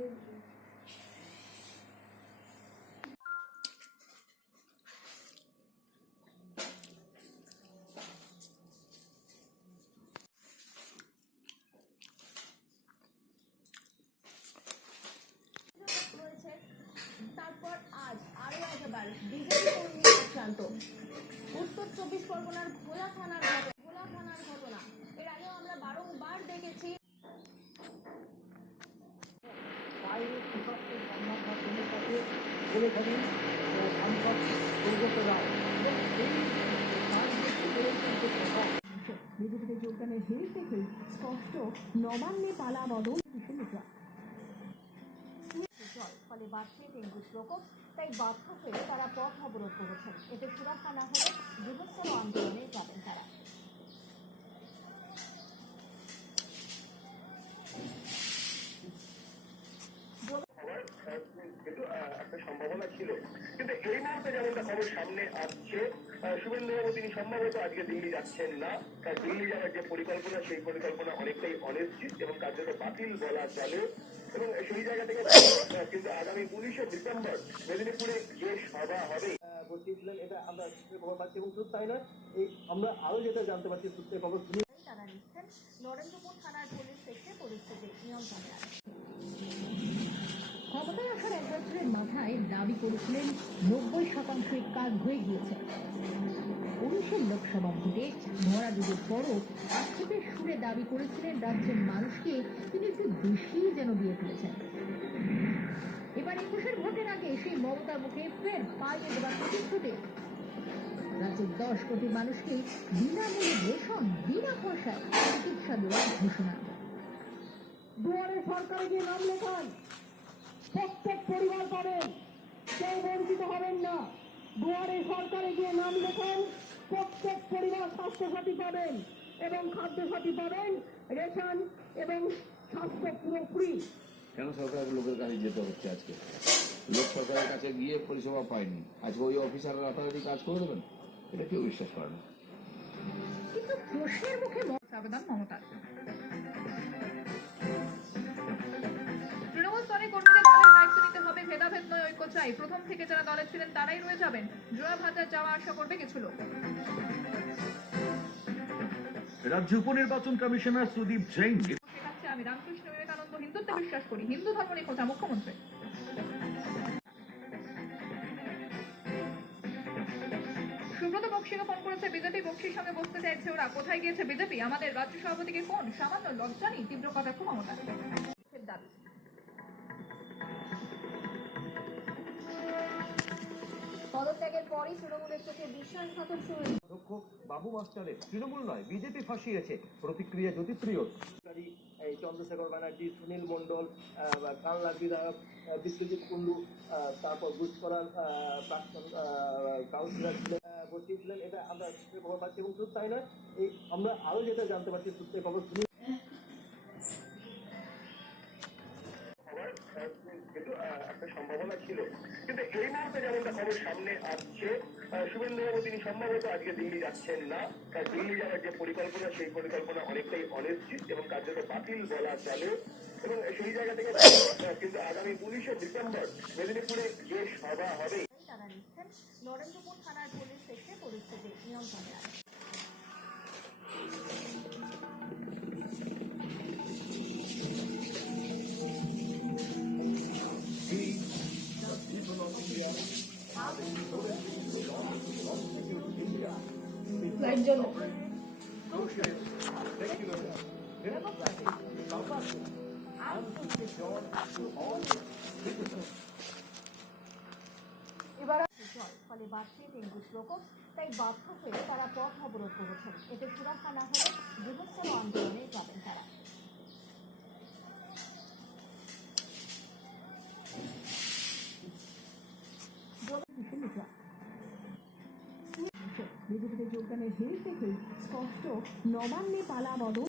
তারপর আজ আরো একবার বিজেপি কর্মী আক্রান্ত। উত্তর 24 পরগনার ভোলা থানার ঘটনা এর আগেও আমরা বারংবার দেখেছি। বিজেপিতে যোগদানের হিড় থেকেই স্পষ্ট নবান্নে পালা বদল ফলে বাড়ছে ডেঙ্গুর প্রকোপ, তাই বাধ্য হয়ে তারা পথ অবরোধ করেছেন। এতে সুরক্ষা না হলে বৃহত্তর আন্দোলনে যাবেন তারা। কিন্তু একটা সম্ভাবনা ছিল, কিন্তু এই মুহূর্তে যেমনটা খবর সামনে আসছে, শুভেন্দুবাবু তিনি সম্ভবত আজকে দিল্লি যাচ্ছেন না। দিল্লি যাওয়ার যে পরিকল্পনা, সেই পরিকল্পনা অনেকটাই অনিশ্চিত এবং কার্যত বাতিল বলা চলে। এবং সেই জায়গা থেকে কিন্তু আগামী 19শে ডিসেম্বর মেদিনীপুরে যে সভা হবে বলছিলেন, এটা আমরা খবর পাচ্ছি এবং শুধু তাই নয়, এই আমরা আরো যেটা জানতে পারছি সূত্রে খবর শুনি তারা নিচ্ছেন নরেন্দ্রপুর থানার পুলিশ থেকে পরিস্থিতি নিয়ন্ত্রণে আনে। ক্ষমতায় আসার এক বছরের মাথায় দাবি করেছিলেন 90% কাজ হয়ে গিয়েছে। 19 লোকসভা ভোটে ভরা দুধের পরও আক্ষেপের সুরে দাবি করেছিলেন রাজ্যের মানুষকে তিনি একটু বেশি যেন দিয়ে ফেলেছেন। এবার 21 ভোটের আগে সেই মমতার মুখে ফের পাইয়ে দেওয়ার প্রতিশ্রুতি। রাজ্যের 10 কোটি মানুষকে বিনামূল্যে রেশন, বিনা পয়সায় চিকিৎসা দেওয়ার ঘোষণা। দুয়ারে সরকারে গিয়ে নাম লেখান, প্রত্যেক পরিবার পাবেন, কেউ বঞ্চিত হবেন না। দুয়ারে সরকারে গিয়ে নাম লেখান, প্রত্যেক পরিবার স্বাস্থ্যসাথী পাবেন এবং খাদ্যসাথী পাবেন, রেশন এবং স্বাস্থ্য পুরো ফ্রি। কেন সরকারের লোকের কাছে যেতে হচ্ছে? আজকে লোক সরকারের কাছে গিয়ে পরিষেবা পায়নি, আজকে ওই অফিসাররা রাতারাতি কাজ করে দেবেন, এটা কেউ বিশ্বাস করে না। কিন্তু প্রশ্নের মুখে আবেদন মমতার। তৃণমূল স্তরে কর্মীদের দলের দায়িত্ব নিতে হবে, ভেদাভেদ নয় ঐক্য চাই। প্রথম থেকে যারা দলে ছিলেন তারাই রয়ে যাবেন, জোড়া ভাজার যাওয়া আসা করবে কিছু লোক। রাজ্য উপনির্বাচন কমিশনার সুদীপ জৈন শেখাচ্ছে আমি রামকৃষ্ণ বিবেকানন্দ হিন্দুত্বে বিশ্বাস করি, হিন্দু ধর্ম নিয়ে খোঁজা মুখ্যমন্ত্রী। সুব্রত বক্সিকে ফোন করেছে বিজেপি, বক্সির সঙ্গে বসতে চাইছে ওরা। কোথায় গিয়েছে বিজেপি? আমাদের রাজ্য সভাপতিকে ফোন, সামান্য লজ্জা নেই, তীব্র কথা খুব মমতা দাবি। পদত্যাগের পরই তৃণমূলের চোখে বিশ্বাসঘাতক শুরু। বাবু মাস্টারের তৃণমূল নয় বিজেপি ফাঁসিয়েছে, প্রতিক্রিয়া জ্যোতিপ্রিয়। এই চন্দ্রশেখর ব্যানার্জি, সুনীল মণ্ডল, কানলার বিধায়ক বিশ্বজিৎ কুন্ডু, তারপর গুজকরার প্রাক্তন কাউন্সিলর বলছিলেন, এটা আমরা খবর পাচ্ছি এবং শুধু তাই নয়, এই আমরা আরো যেটা জানতে পারছি সূত্রে খবর শুনি কিন্তু একটা সম্ভাবনা ছিল, কিন্তু এই মুহূর্তে যেমনটা খবর সামনে আসছে, শুভেন্দুবাবু তিনি সম্ভবত আজকে দিল্লি যাচ্ছেন না। দিল্লি যাওয়ার যে পরিকল্পনা, সেই পরিকল্পনা অনেকটাই অনিশ্চিত এবং কার্যত বাতিল বলা চলে। এবং সেই জায়গা থেকে কিন্তু আগামী 19শে ডিসেম্বর মেদিনীপুরে যে সভা হবে তারা নিচ্ছেন নরেন্দ্রপুর থানার পুলিশ থেকে পরিস্থিতি নিয়ন্ত্রণে আনে। ফলে বাড়ছে ডেঙ্গুর প্রকোপ, তাই বাধ্য হয়ে তারা পথ অবরোধ করেছেন। এতে সুরক্ষা না হলে বৃহত্তর আন্দোলনে যাবেন তারা। বিজেপিতে যোগদানের হিড় থেকেই স্পষ্ট নবান্নে পালা বদল।